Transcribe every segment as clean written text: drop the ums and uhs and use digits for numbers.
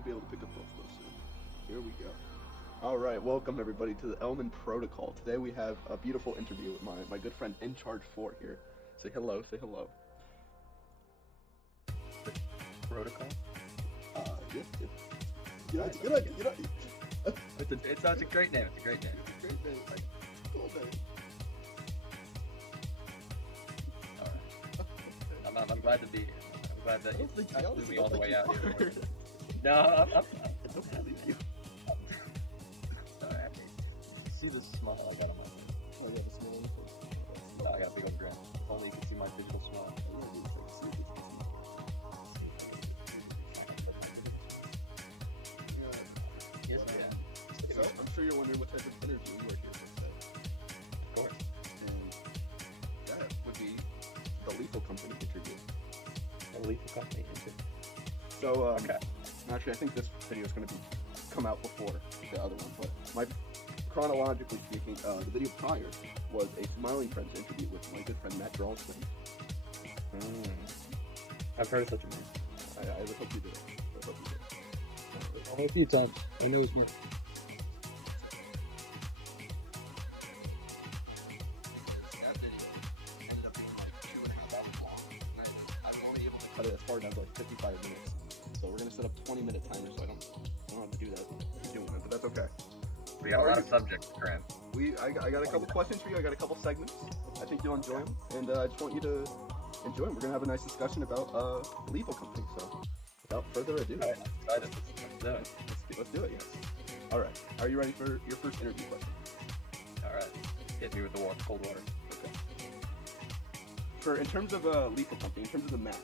should be able to pick up both of those soon. Here we go. All right, welcome everybody to the Elmen Protocol. Today we have a beautiful interview with my good friend In Charge 4 here. Say hello, say hello. Protocol? Yes, yes. Get on. It's such a great name. It's a great name. It's a great day. Like, cool day. All right. I'm glad to be here. I'm glad that you flew me all the way out here. No, I'm It's okay to leave you. sorry. See this smile I got on my face. Oh, yeah, the small one. No, I got a big old grin. If only you could see my digital smile. Yes, yeah. So, I'm sure you're wondering what type of interview we're here for today. Of course. And that would be the Lethal Company interview. The Lethal Company interview. So, Okay. actually, I think this video is going to come out before the other one, but chronologically speaking, the video prior was a Smiling Friends interview with my good friend Matt Drolston. I've heard of such a name. I would hope you did. I hope you did. Only a few times. I know his name. That video ended up being like 2.5 hours long. I was only able to cut it as far down to like 55 minutes. So we're gonna set up 20-minute timers, so I don't have to do that. But that's okay. We got a lot of subjects to cram. I got a couple questions for you. I got a couple segments. I think you'll enjoy them, and I just want you to enjoy them. We're gonna have a nice discussion about Lethal Company. So, without further ado, All right, I'm excited. Let's do it. let's do it. Yes. All right. Are you ready for your first interview question? All right. Hit me with the cold water. Okay. In terms of Lethal Company, in terms of the maps,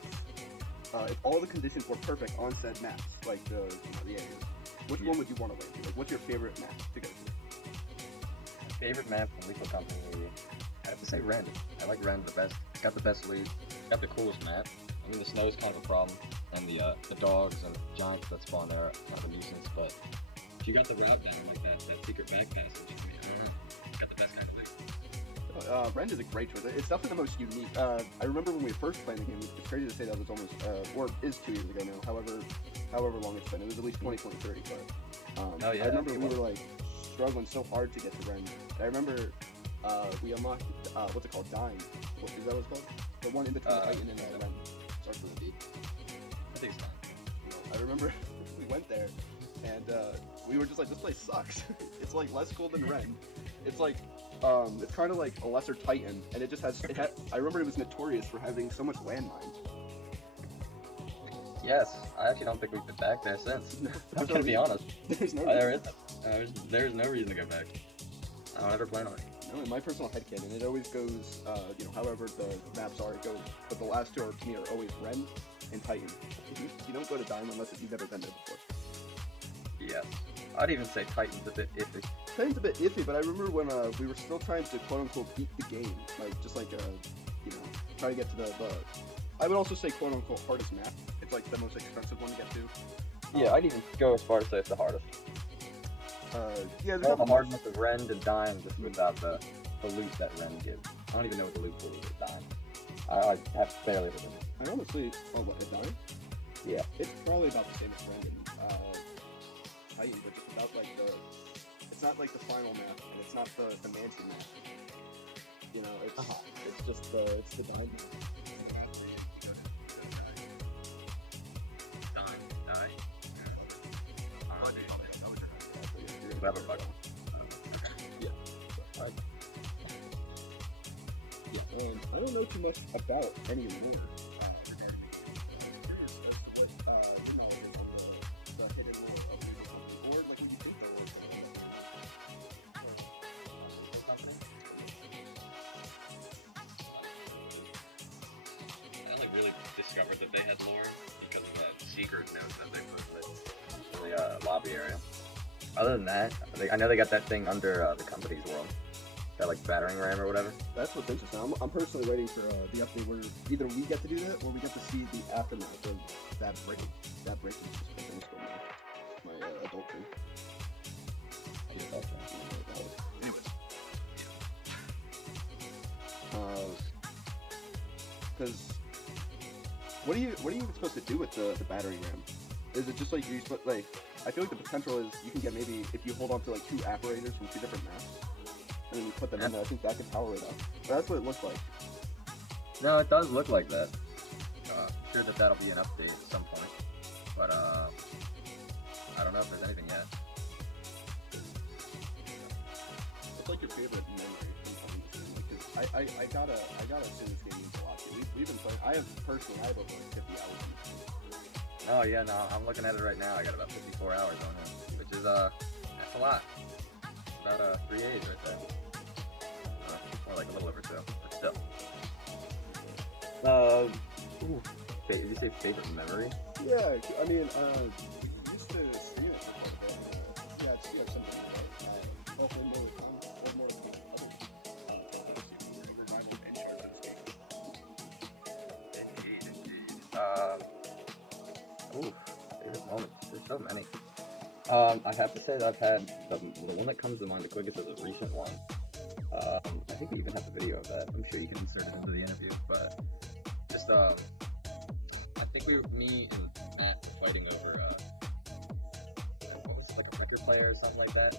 if all the conditions were perfect on said maps, like the areas, which one would you want to land to? Like, what's your favorite map to go to? Favorite map from Lethal Company? I have to say Ren. I like Ren the best. It's got the best loot. It's got the coolest map. I mean, the snow is kind of a problem, and the dogs and the giants that spawn there are kind of a nuisance. But if you got the route down like that secret back passage, I mean, I don't know. It's got the best kind of loot. Rend is a great choice. It's definitely the most unique. I remember when we first played the game. It's crazy to say that was almost, or is 2 years ago now. However long it's been. It was at least 2030. But Oh, yeah, I remember we were like struggling so hard to get to Rend. I remember we unlocked what's it called? Dying. Is that what it's called? The one in between Titan and Rend. Starts with a D. I think it's fine. I remember we went there and we were just like, this place sucks. It's like less cool than Ren. It's like it's kind of like a lesser Titan, and it just has. I remember it was notorious for having so much landmines. Yes, I actually don't think we've been back there since. I'm gonna be honest. There's no. There isn't. There's no reason to go back. I don't ever plan on it. No, in my personal headcanon, it always goes. However the maps are, it goes. But the last two to me are always Ren and Titan. You don't go to Diamond unless you've never been there before. Yes. I'd even say Titan's a bit iffy. Titan's a bit iffy, but I remember when we were still trying to quote unquote beat the game, try to get to the. I would also say quote unquote hardest map. It's like the most expensive one to get to. Yeah, I'd even go as far as say it's the hardest. Yeah, All the hardness of Rend and Dying just without the loot that Rend gives. I don't even know what the loot pool is with Dying. I have barely ever been. I honestly, what, at Dying? Yeah. It's probably about the same as Ren and Titan, but just without like the. It's not like the final map, and it's not the mansion map. You know, it's just it's the Dying map. Yeah. Yeah, and I don't know too much about any lore regarding curious as to what you know the hidden lore of the or like what you think the lore I only really discovered that they had lore because of that secret note that they put in the lobby area. Other than that, I know they got that thing under the company's world. That like battering ram or whatever. That's what's interesting. I'm personally waiting for the update where either we get to do that or we get to see the aftermath of that breaking. That breaking is just finished on my adult thing. Anyways. Because what are you even supposed to do with the battering ram? Is it just like you split like? I feel like the potential is you can get maybe if you hold on to like 2 apparatus from 2 different maps, and then you put them in there. I think that could power it up. But that's what it looks like. No, it does look like that. I'm sure that that'll be an update at some point, but I don't know if there's anything yet. What's like your favorite memory from playing this game? Like, 'cause I gotta assume this game means a lot to you. We've been playing. I have over like 50 hours. Oh yeah, no, I'm looking at it right now. I got about 54 hours on it, which is that's a lot. About 3 days right there. More like a little over 2, but still. Ooh, did you say favorite memory? Yeah, I mean, we used to stream it for quite a bit. Yeah, it's something like hopefully more will come, or more will be other revival and share this game. Indeed. Ooh, favorite moments. There's so many. I have to say that I've had the one that comes to mind the quickest is a recent one. I think we even have the video of that. I'm sure you can insert it into the interview, but just I think me and Matt were fighting over what was it, like a record player or something like that.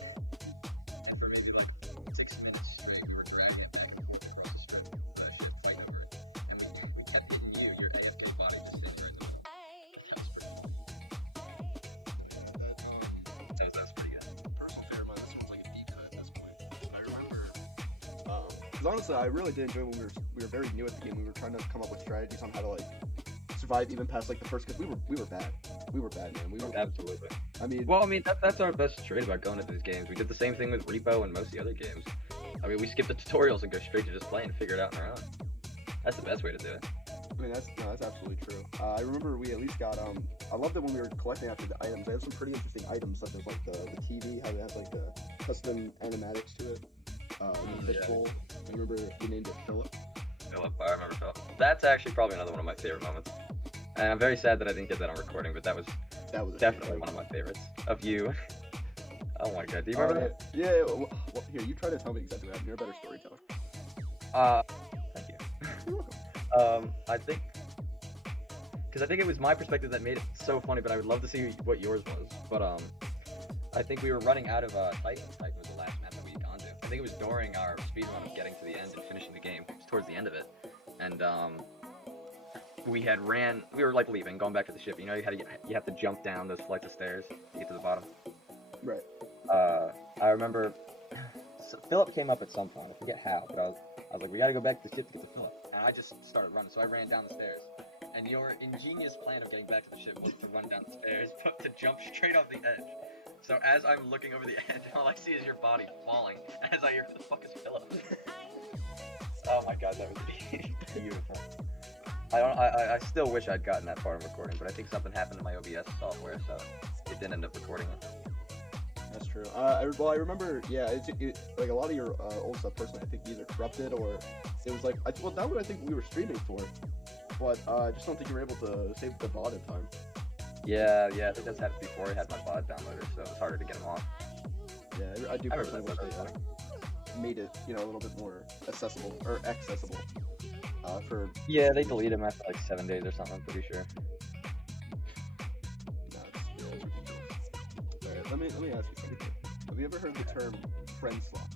And for maybe like 6 minutes straight, we were dragging it back and forth across the strip for that shit, fighting over it. I mean, we kept hitting you, your AFK body just stayed right there. That's pretty good. Personal favorite of mine, this one's like a deep cut at this point. I remember, because honestly, I really did enjoy when we were very new at the game. We were trying to come up with strategies on how to like survive even past like the first. Because we were bad. We were bad, man. We were Absolutely. I mean, That's our best trait about going into these games. We did the same thing with Repo and most of the other games. I mean, we skip the tutorials and go straight to just play and figure it out on our own. That's the best way to do it. I mean, that's absolutely true. I remember we at least got I loved it when we were collecting after the items. They have some pretty interesting items, such as like the TV, how it has like the custom animatics to it. The fishbowl. I remember we named it Philip. Philip, I remember Philip. That's actually probably another one of my favorite moments. And I'm very sad that I didn't get that on recording, but that was definitely one of my favorites of you. Oh my god, do you remember that? Yeah. Well, here, you try to tell me exactly what happened. You're a better storyteller. Thank you. You're welcome. I think it was my perspective that made it so funny, but I would love to see what yours was. But I think we were running out of Titan. Titan was the last map that we had gone to. I think it was during our speedrun of getting to the end and finishing the game. It was towards the end of it, and we were like leaving, going back to the ship. You know, you have to jump down those flights of stairs to get to the bottom. Right. I remember Philip came up at some point. I forget how, but I was like, we gotta go back to the ship to get to Philip. And I just started running, so I ran down the stairs. And your ingenious plan of getting back to the ship was to run down the stairs, but to jump straight off the edge. So as I'm looking over the edge, all I see is your body falling. As I hear, who the fuck is Philip? Oh my god, that was beautiful. I still wish I'd gotten that far of recording, but I think something happened to my OBS software, so it didn't end up recording it. That's true. I remember, yeah, like a lot of your old stuff, personally, I think either corrupted or it was like, that what I think we were streaming for, but I just don't think you were able to save the VOD in time. Yeah, I think that's happened before I had my VOD downloader, so it was harder to get them off. Yeah, I do personally wish they made it, a little bit more accessible, for... Yeah, they deleted them after like 7 days or something, I'm pretty sure. Alright, let me ask you something. Have you ever heard the term friend swap?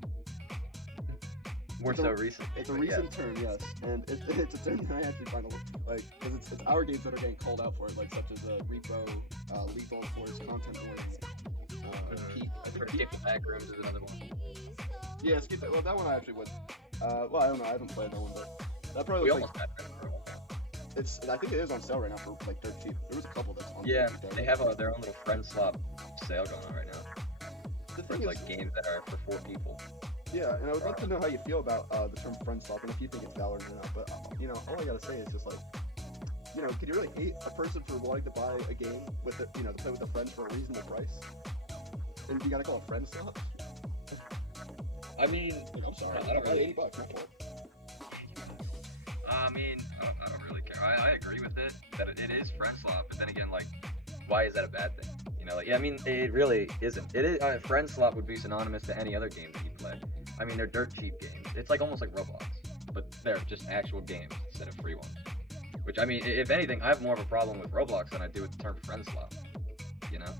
More so recent. It's a recent term, yes, and it's a term that I actually find like, because it's our games that are getting called out for it, like such as Repo, Lethal Force, Content Warning, Peak. I think Skip the Backrooms is another one. Yeah, Skip that. Well, that one I actually would. Well, I don't know. I haven't played that one, but that probably. We looks almost had that for a while. I think it is on sale right now for like dirt cheap. There was a couple that's on. Yeah, they have their own little friend swap sale going on right now. The thing is, like games that are for 4 people. Yeah, and I would love to know how you feel about the term friend swap and if you think it's valid or not. But all I gotta say is just like, could you really hate a person for wanting to buy a game with it, to play with a friend for a reasonable price? And if you gotta call it friend swap? I mean, I'm sorry. I don't really. $80, not more. I mean, I don't really care. I agree with it that it is friend swap, but then again, like, why is that a bad thing? I mean, it really isn't. It is friend swap would be synonymous to any other game that you play. I mean, they're dirt cheap games. It's like almost like Roblox, but they're just actual games instead of free ones. Which, I mean, if anything, I have more of a problem with Roblox than I do with the term friend swap. you know?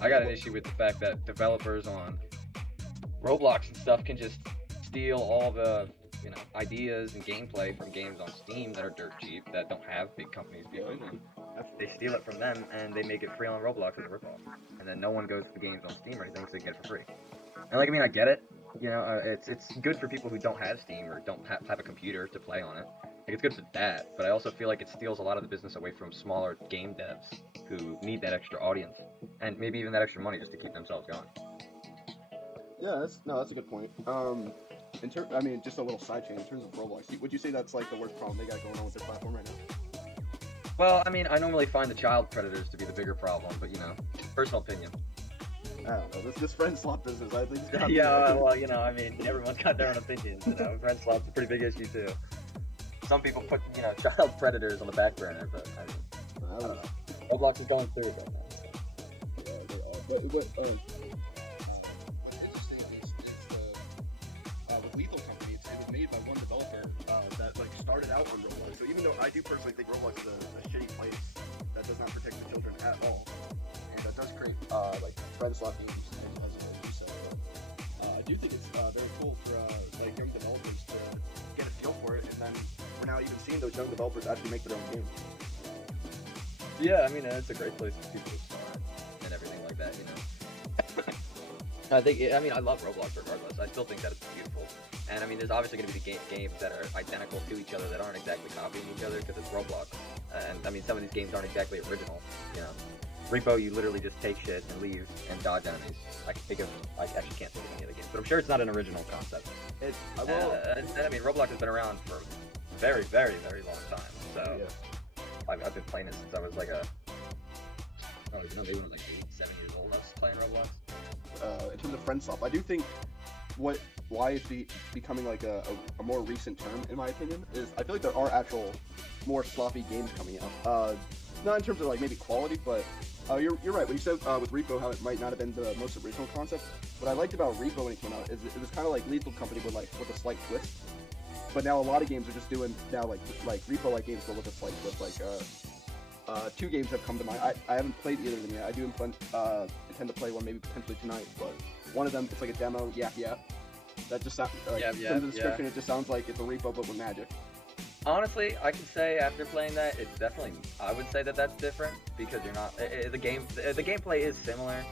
I got an issue with the fact that developers on Roblox and stuff can just steal all the, you know, ideas and gameplay from games on Steam that are dirt cheap, that don't have big companies behind them. They steal it from them and they make it free on Roblox as a ripoff. And then no one goes to the games on Steam or anything, so they get it for free. And like, I mean, I get it. You know, it's good for people who don't have Steam or don't have a computer to play on it. Like, it's good for that, but I also feel like it steals a lot of the business away from smaller game devs who need that extra audience and maybe even that extra money just to keep themselves going. Yeah, that's a good point. I mean, just a little side chain in terms of Roblox. Would you say that's like the worst problem they got going on with their platform right now? Well, I mean, I normally find the child predators to be the bigger problem, but you know, personal opinion. I don't know. This friend swap business, I think. Yeah, well, you know, I mean, everyone's got their own opinions. You know, friend swap's a pretty big issue too. Some people put, you know, child predators on the back burner, but I don't know. Roblox is going through it right now. So. Yeah, they are. But what's interesting is with Lethal Company, it was made by one developer that like started out on Roblox. So even though I do personally think Roblox is a shitty place that does not protect the children at all, and that does create like friend swap games, as you said. I do think it's very cool for like young developers to get a feel for it, and then we're now even seeing those young developers actually make their own games. Yeah, I mean, it's a great place for people to start and everything like that, you know. I love Roblox regardless. I still think that it's beautiful. And I mean, there's obviously going to be games that are identical to each other that aren't exactly copying each other because it's Roblox. And I mean, some of these games aren't exactly original, you know. Repo, you literally just take shit and leave and dodge enemies. I actually can't think of any other games, but I'm sure it's not an original concept. And I mean, Roblox has been around for a very, very, very long time. So yeah. I've been playing it since I was like maybe when I was like 8, 7 years old. I was playing Roblox. In terms of friend swap, I do think why it's becoming like a more recent term, in my opinion, is I feel like there are actual more sloppy games coming out. Not in terms of like maybe quality, but you're right when you said with Repo how it might not have been the most original concept. What I liked about Repo when it came out is it was kind of like Lethal Company with a slight twist. But now a lot of games are just doing now like Repo-like games, but with a slight twist. Like 2 games have come to mind. I haven't played either of them yet. I do intend to play one maybe potentially tonight, but one of them it's like a demo. Yap. That just sounds like from the description it just sounds like it's a Repo but with magic. Honestly, I can say after playing that, it's definitely. I would say that's different because you're not. The gameplay is similar,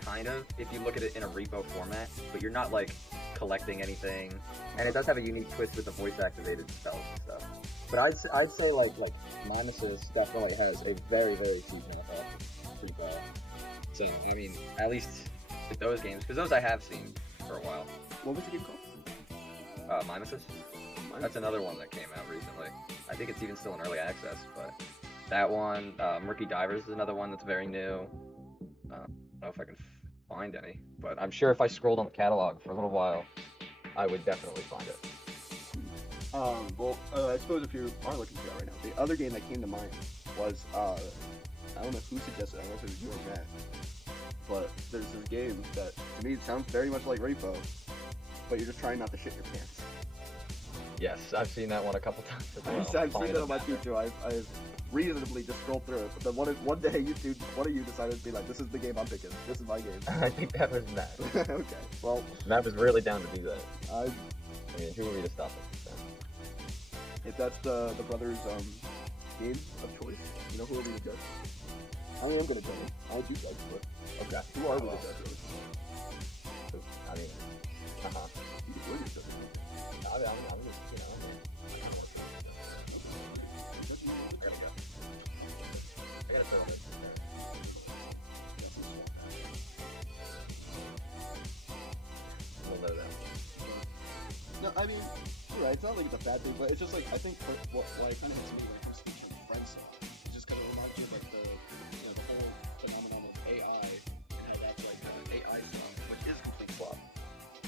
kind of, if you look at it in a Repo format, but you're not like collecting anything, and it does have a unique twist with the voice-activated spells and stuff. But I'd say like Nemesis definitely has a very, very cheap knockoff Repo. So I mean, at least with those games, because those I have seen for a while. What was the game called? Nemesis. That's another one that came out recently. I think it's even still in early access, but that one, Murky Divers is another one that's very new. I don't know if I can find any, but I'm sure if I scrolled on the catalog for a little while, I would definitely find it. I suppose if you are looking for that right now, the other game that came to mind was, I don't know who suggested it, I don't know if it was you or Matt, but there's this game that, to me, it sounds very much like Repo, but you're just trying not to shit your pants. Yes, I've seen that one a couple times as well. I've seen that on my feed too. I've reasonably just scrolled through it, but then one day one of you decided to be like, this is the game I'm picking. This is my game. I think that was Matt. Okay, well. Matt was really down to do that. I mean, who are we to stop it? If that's the brothers' game of choice, you know, who are we to judge? I mean, I'm gonna judge it. I do judge, but okay. Who are we to judge, really? I mean, You can win yourself. I'm just, you know, I kind of want to. I gotta go. I gotta throw this. We'll let it out. No, I mean, you're right. It's not like it's a bad thing, but it's just like I think what kind of hits me when it comes to the term friend swap, it's just because it reminds you of like the whole phenomenon of AI and how that's like AI stuff, which is complete swap.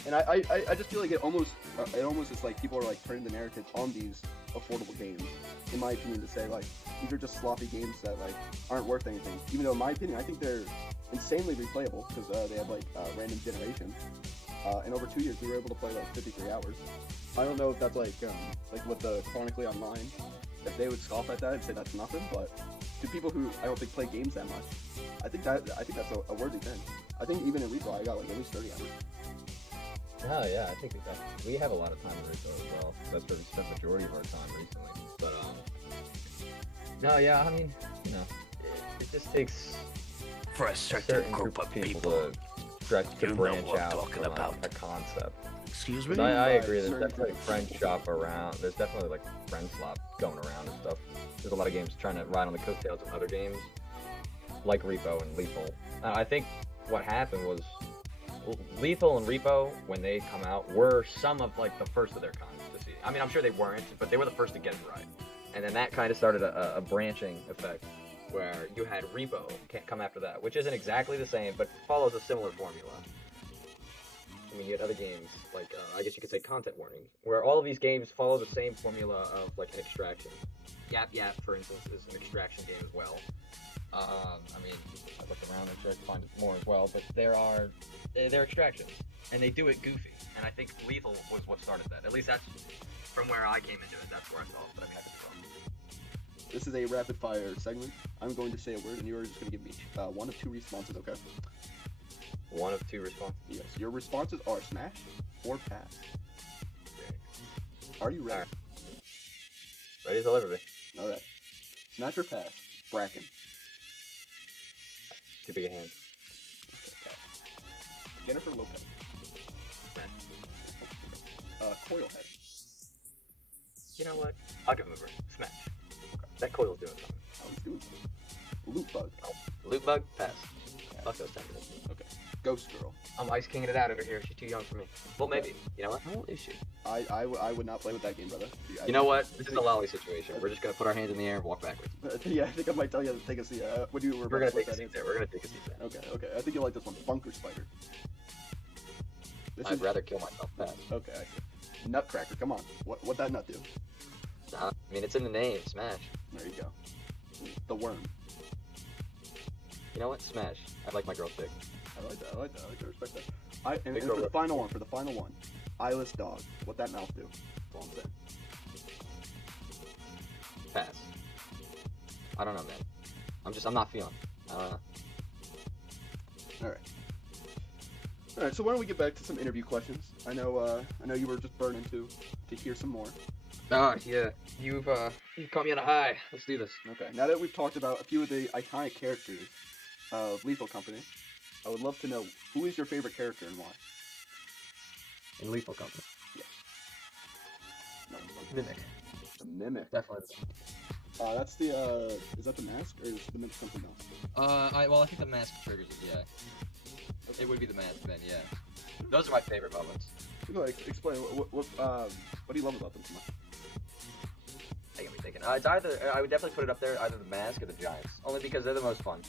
And I just feel like it almost is like people are like turning the narrative on these affordable games, in my opinion, to say like these are just sloppy games that like aren't worth anything. Even though in my opinion, I think they're insanely replayable because they have like random generation. In over 2 years, we were able to play like 53 hours. I don't know if that's like with the Chronically Online, if they would scoff at that and say that's nothing, but to people who I don't think play games that much, I think that's a worthy thing. I think even in Repo, I got like at least 30 hours. Oh yeah, I think we have a lot of time in Repo as well. That's where we spent the majority of our time recently. But no, yeah, I mean, you know, it just takes For a certain group of people to branch out from a concept. Excuse me? But I agree. There's definitely friend shop around. There's definitely like friend swap going around and stuff. There's a lot of games trying to ride on the coattails of other games, like Repo and Lethal. I think what happened was Lethal and Repo, when they come out, were some of like the first of their kind to see. I mean, I'm sure they weren't, but they were the first to get it right. And then that kind of started a branching effect, where you had Repo come after that, which isn't exactly the same, but follows a similar formula. I mean, you had other games, like, I guess you could say Content Warning, where all of these games follow the same formula of, like, an extraction. Yap Yap, for instance, is an extraction game as well. I mean, I looked around and tried to find more as well, but they're extractions, and they do it goofy, and I think Lethal was what started that. At least that's, from where I came into it, that's where I saw it, but I mean, I could be wrong. This is a rapid fire segment. I'm going to say a word, and you are just going to give me one of two responses, okay? One of two responses? Yes. Your responses are smash or pass. Are you ready? Right. Ready as I'll ever be. All right. Smash or pass? Bracken. Too big a hand. Okay, pass. Jennifer Lopez. Smash. Coilhead. You know what? I'll give him a break. Smash. Okay. That coil's doing something. Oh, he's doing something. Loot Bug. Oh, Loot Bug? Pass. Fuck those tentacles. Okay. Ghost Girl. I'm ice kinging it out over here. She's too young for me. Well, maybe. You know what? How old is she? I would not play with that game, brother. You know what? This is a lolly situation. We're just gonna put our hands in the air and walk backwards. Yeah, I think I might tell you to take a seat. When you were We're gonna take a seat there. We're gonna take a seat there. Okay. I think you'll like this one. Bunker Spider. I'd rather kill myself. Pass. Okay, I see. Nutcracker. Come on. What that nut do? Nah, I mean, it's in the name. Smash. There you go. The Worm. You know what? Smash. I'd like my girl thick. I like that. I respect that. And for the final one, Eyeless Dog. What that mouth do? That's all I'm saying. Pass. I don't know, man. I'm not feeling. I don't know. All right. So why don't we get back to some interview questions? I know you were just burning to hear some more. Ah, yeah. You've caught me on a high. Let's do this. Okay. Now that we've talked about a few of the iconic characters of Lethal Company, I would love to know who is your favorite character and why. In Lethal Company. Yes. No, Mimic. The Mimic. Definitely. That's the is that the mask or is the Mimic something else? I think the mask triggers it. Yeah. Okay. It would be the mask then. Yeah. Those are my favorite moments. Go ahead, explain what do you love about them so much? I get me thinking. It's either I would definitely put it up there, either the mask or the giants, only because they're the most fun.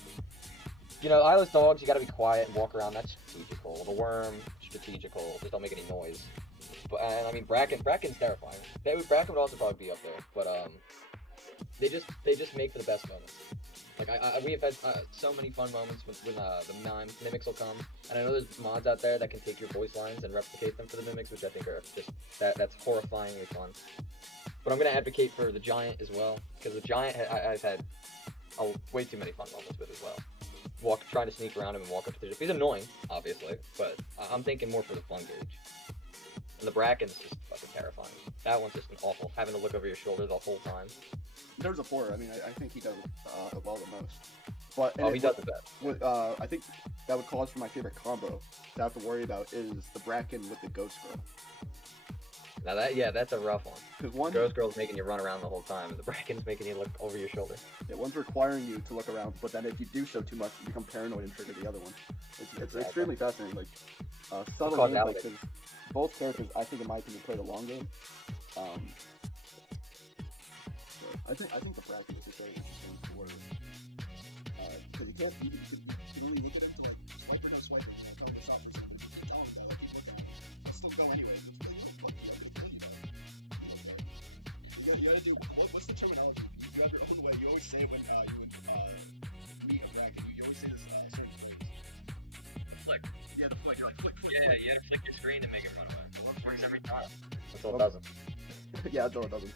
You know, eyeless dogs, you gotta be quiet and walk around. That's strategical. The worm, strategical. Just don't make any noise. But and I mean, Bracken's terrifying. Bracken would also probably be up there, but they just make for the best moments. Like we have had so many fun moments when the mimics will come, and I know there's mods out there that can take your voice lines and replicate them for the mimics, which I think are just that's horrifyingly fun. But I'm gonna advocate for the giant as well, because the giant I've had way too many fun moments with as well. Trying to sneak around him and walk up to the ship. He's annoying, obviously, but I'm thinking more for the fun gauge. And the Bracken's just fucking terrifying. That one's just an awful, having to look over your shoulder the whole time. In terms of horror, I mean, I think he does well the most. But he does the best. I think that would cause for my favorite combo to have to worry about is the Bracken with the Ghost Girl. Now that's a rough one. Because Ghost Girl's making you run around the whole time, and the Bracken's making you look over your shoulder. Yeah, one's requiring you to look around, but then if you do so too much, you become paranoid and trigger the other one. It's extremely fascinating. Like, subtle gameplay, because both characters, I think, in my opinion, play the long game. So I think the Bracken is a very interesting for because you can't really look at it to like swipe or no swipe or just come to stop for something. You don't go, like, keep looking at it. It'll still go anyway. You gotta do, what's the terminology? You have your own way. You always say it when you would meet a Bracken. You always say this certain phrase. Flick. Yeah, the flick. You're like, flick. Yeah, you gotta flick your screen to make it run away. It works every time. That's all it doesn't. Yeah, that's all it doesn't.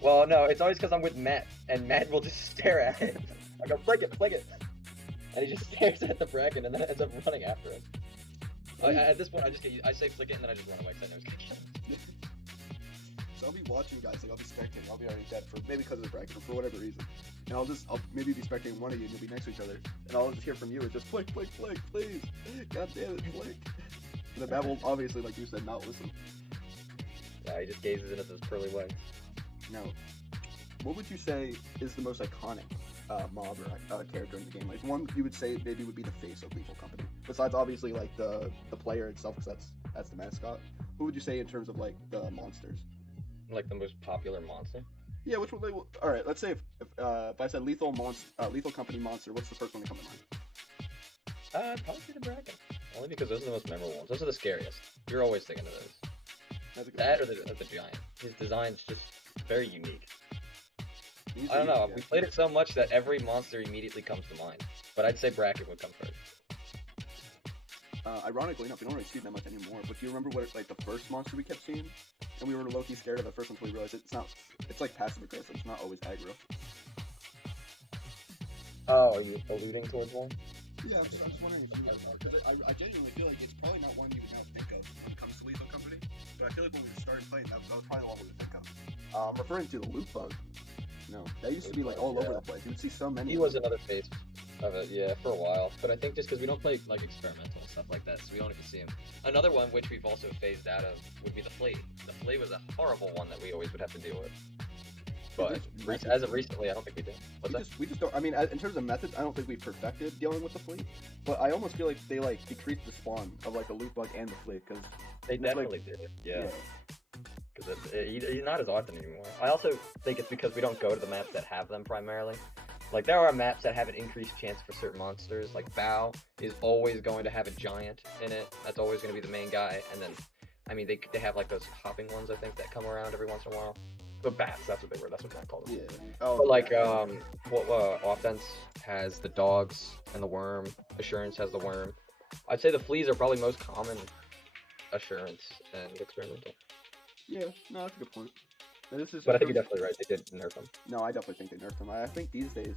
Well, no, it's always because I'm with Matt, and Matt will just stare at it. I go, flick it, and he just stares at the bracken, and then ends up running after it. At this point, I say flick it, and then I just run away because I know it's gonna kill him. So I'll be watching guys, like I'll be spectating, I'll be already dead for maybe because of the bracket or for whatever reason. And I'll maybe be spectating one of you and you'll be next to each other. And all I'll just hear from you is just flick, please. God damn it, flick. And the Matt will obviously, like you said, not listen. Yeah, he just gazes into this pearly white. Now, what would you say is the most iconic mob or character in the game? Like one you would say maybe would be the face of Lethal Company. Besides obviously like the player itself, because that's the mascot. Who would you say in terms of like the monsters? Like the most popular monster? Yeah, which one? All right, let's say if I said Lethal Company monster, what's the first one to come to mind? Probably the bracken. Only because those are the most memorable ones. Those are the scariest. You're always thinking of those. That's a good That one. or the giant. His design's just very unique. These I don't are know. unique, We yeah. played it so much that every monster immediately comes to mind. But I'd say bracken would come first. Ironically enough, we don't really see that much anymore. But do you remember what like the first monster we kept seeing? And we were low-key scared of the first one until we realized it's not. It's like passive aggressive. It's not always aggro. Oh, are you alluding towards one? Yeah, I'm just wondering if you know, because I genuinely feel like it's probably not one you would now think of when it comes to Lethal Company. But I feel like when we started playing, that was probably the one we would think of. I'm referring to the loot bug. No, that used to be like all over the place. You would see so many. He was another face of it, yeah, for a while. But I think just because we don't play like experimental and stuff like that, so we don't even see him. Another one which we've also phased out of would be the flea. The flea was a horrible one that we always would have to deal with. But as of recently, I don't think we do. We just don't. I mean, in terms of methods, I don't think we perfected dealing with the flea. But I almost feel like they like decreased the spawn of like the loot bug and the flea because they definitely did. Yeah. Because he's not as often anymore. I also think it's because we don't go to the maps that have them primarily. Like, there are maps that have an increased chance for certain monsters. Like, Bow is always going to have a giant in it. That's always going to be the main guy. And then, I mean, they have, like, those hopping ones, I think, that come around every once in a while. The bats, that's what they were. That's what I called them. Yeah. Oh, But, like, offense has the dogs and the worm. Assurance has the worm. I'd say the fleas are probably most common assurance and experimental. Yeah, no, that's a good point. Now, But I think you're definitely right. They did nerf them. No, I definitely think they nerfed them. I think these days,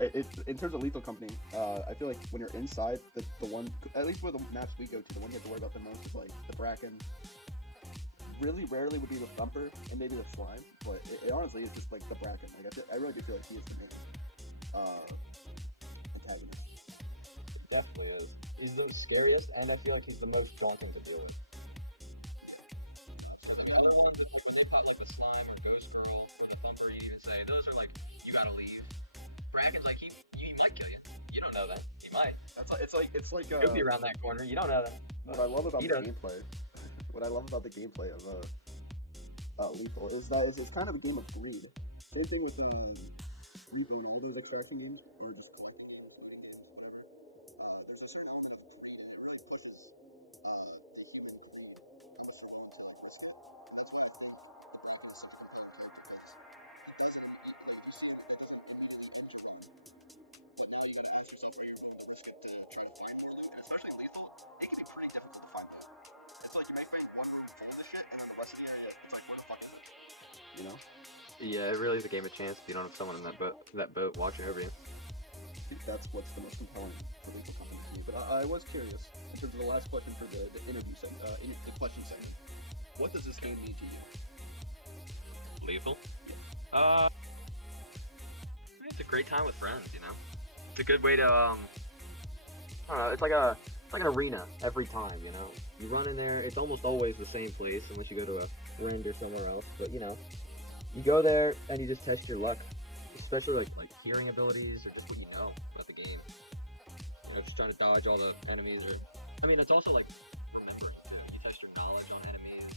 in terms of Lethal Company, I feel like when you're inside, the one, at least with the maps we go to, the one you have to worry about the most is like the bracken. Really rarely would be the thumper and maybe the slime, but it honestly is just like the bracken. Like I really do feel like he is the main antagonist. It definitely is. He's the scariest, and I feel like he's the most daunting to deal with. The other ones, when they caught like the slime or ghost girl or the thumper, you even say those are like you gotta leave. Bracken's like he might kill you. You don't know that. He might. It's like He'll be around that corner. You don't know that. What I love about the gameplay, Lethal is that it's kind of a game of greed. Same thing with Lethal and all those extraction games. Or just there's a certain element of greed, and it really pushes the you know? Yeah, it really is a game of chance if you don't have someone in that boat watching over you. I think that's what's the most compelling for Lethal Company to me. But I was curious, in terms of the last question for the interview segment, the question segment. What does this game mean to you? Lethal? Yeah. It's a great time with friends, you know? It's a good way to, I don't know, it's like an arena every time, you know? You run in there, it's almost always the same place unless you go to a rend or somewhere else, but you know, you go there and you just test your luck, especially like hearing abilities or just what you know about the game. You know, just trying to dodge all the enemies or, I mean, it's also like remembering too. You test your knowledge on enemies,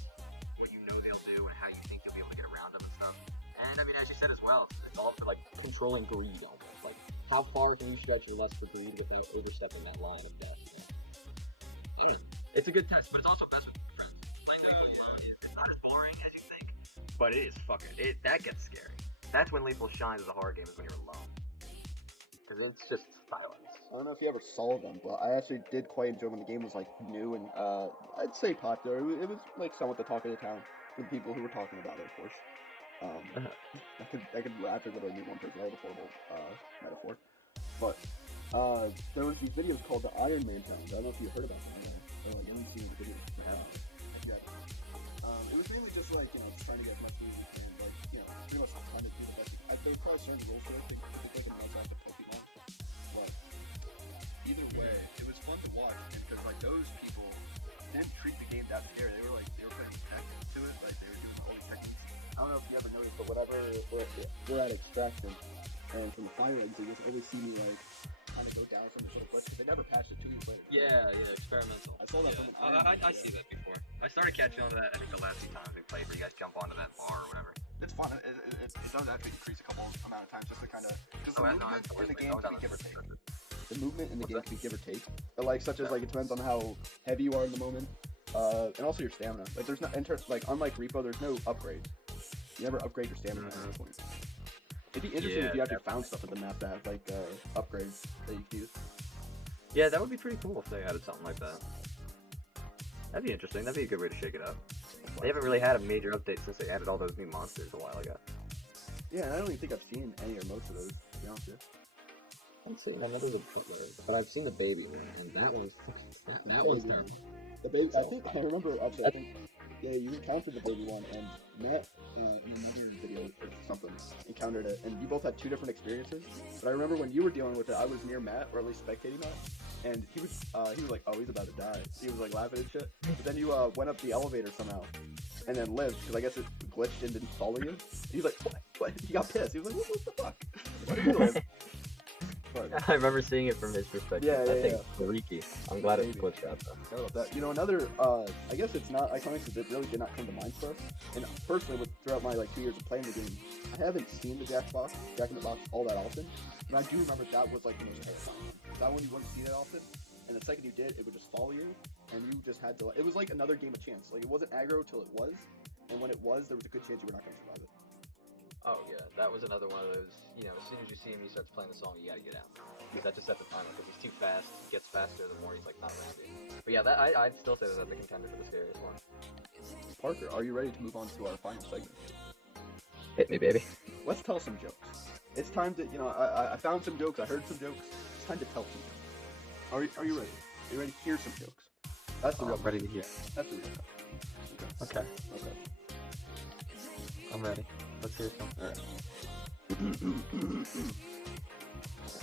what you know they'll do and how you think you'll be able to get around them and stuff. And I mean, as you said as well, it's all for like controlling greed almost. Like, how far can you stretch your lust for greed without overstepping that line of death? You know? It's a good test, but it's also best with friends. Playing alone, it's not as boring as you think, but it is that gets scary. That's when Lethal shines as a horror game, is when you're alone. Because it's just silence. I don't know if you ever saw them, but I actually did quite enjoy when the game was like new and I'd say popular. It was like somewhat the talk of the town for the people who were talking about it, of course. Um, I could literally meet one person. That was a horrible metaphor. But there was these videos called the Iron Man challenge. I don't know if you heard about them. You haven't seen the videos. If you haven't. It was mainly just like just trying to get as much food as you can, like pretty much trying to do the best. They probably certain rules to it. They could take a note out the Pokemon, but either way, it was fun to watch because like those people didn't treat the game that fair. They were putting tech into it, like they were doing all these techniques. I don't know if you ever noticed, but whenever we're at extraction and from the fire exit, you just always see me like kind of go down some of the little glitch. They never patched it 2 years later. Yeah, experimental. I saw that from I see that before. I started catching on to that, I think the last few times we played where you guys jump onto that bar or whatever. It's fun. It does actually decrease a couple amount of times just to kind of because the movement in the game can be give or take. The movement in the game can be give or take, but like such as like it depends on how heavy you are in the moment, and also your stamina. Like there's not like unlike Repo, there's no upgrades. You never upgrade your stamina at this point. It'd be interesting if you actually found stuff in the map that have like upgrades that you can use. Yeah, that would be pretty cool if they added something like that. That'd be interesting. That'd be a good way to shake it up. They haven't really had a major update since they added all those new monsters a while ago. Yeah, and I don't even think I've seen any or most of those, to be honest with you. I've seen another but I've seen the baby one, and that one's terrible. The baby, I remember actually, yeah, you encountered the baby one, and Matt, in another video or something, encountered it, and you both had 2 different experiences. But I remember when you were dealing with it, I was near Matt, or at least spectating Matt, and he was like, oh, he's about to die. He was like laughing and shit. But then you went up the elevator somehow, and then lived, because I guess it glitched and didn't follow you. He's like, what? He got pissed. He was like, what the fuck? What are you doing? I remember seeing it from his perspective. Yeah, that thing's freaky. I'm glad it was glitched out though. That. Another, I guess it's not iconic because it really did not come to mind for us. And personally, throughout my 2 years of playing the game, I haven't seen the Jack in the Box all that often. But I do remember that was like the most terrifying. That one you wouldn't see that often, and the second you did, it would just follow you, and you just had to. It was like another game of chance. Like it wasn't aggro till it was, and when it was, there was a good chance you were not going to survive it. Oh yeah, that was another one of those, as soon as you see him, he starts playing the song, you gotta get out. Because that just set the timer, because he's too fast, he gets faster the more he's like not around you. But yeah, I'd still say that's a contender for the scariest one. Parker, are you ready to move on to our final segment? Hit me, baby. Let's tell some jokes. It's time to, I found some jokes, I heard some jokes, it's time to tell some jokes. Are you ready? Are you ready to hear some jokes? That's the real ready to hear. That's the real question. Okay. I'm ready. Let's hear some. Alright.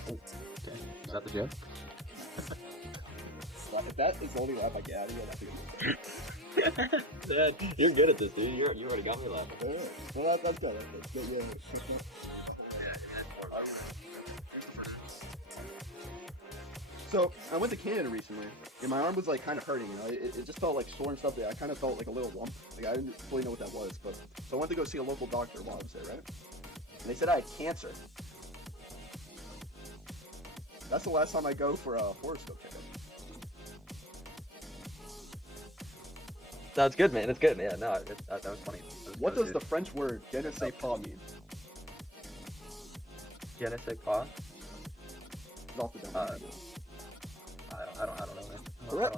Okay. Is that the joke? If that is the only laugh I get out of here, that's good. You're good at this, dude. You already got me laughing. Yeah. Well, that's good. That's good. Yeah. So, I went to Canada recently, and my arm was like kind of hurting, it just felt like sore and stuff. I kind of felt like a little lump. Like I didn't fully know what that was, but so I went to go see a local doctor while I was there, right? And they said I had cancer. That's the last time I go for a horoscope checkup. That's good, man. It's good. Yeah, no, that was funny. What does the French word "je ne sais pas" mean? Je ne sais pas? It's off the dome. I don't know, man. Correct.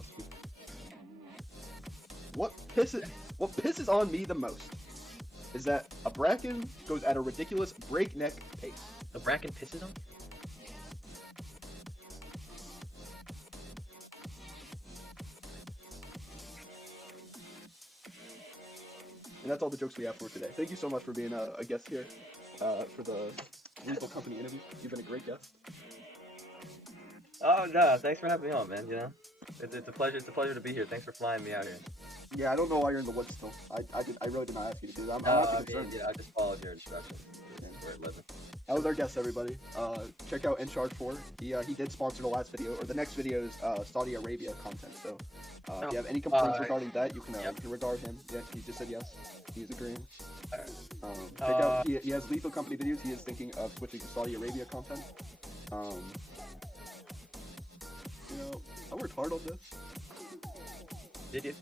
What pisses on me the most is that a bracken goes at a ridiculous breakneck pace. The bracken pisses on? And that's all the jokes we have for today. Thank you so much for being a guest here for the Lethal Company interview. You've been a great guest. Oh no, thanks for having me on, man. It's a pleasure. It's a pleasure to be here. Thanks for flying me out here. Yeah, I don't know why you're in the woods still. I really did not ask you to do that. I'm actually concerned. I just followed your instructions. We're at living. That was our guest, everybody. Check out Encharge 4. He did sponsor the last video, or the next video's Saudi Arabia content. So if you have any complaints regarding that, you can regard him. Yeah, he just said yes. He's agreeing. Check out. He has Lethal Company videos. He is thinking of switching to Saudi Arabia content. I worked hard on this. Did you?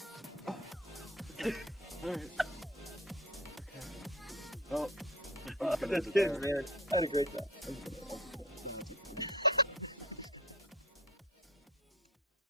Alright. Okay. Well, I'm just That's good, man. I had a great job.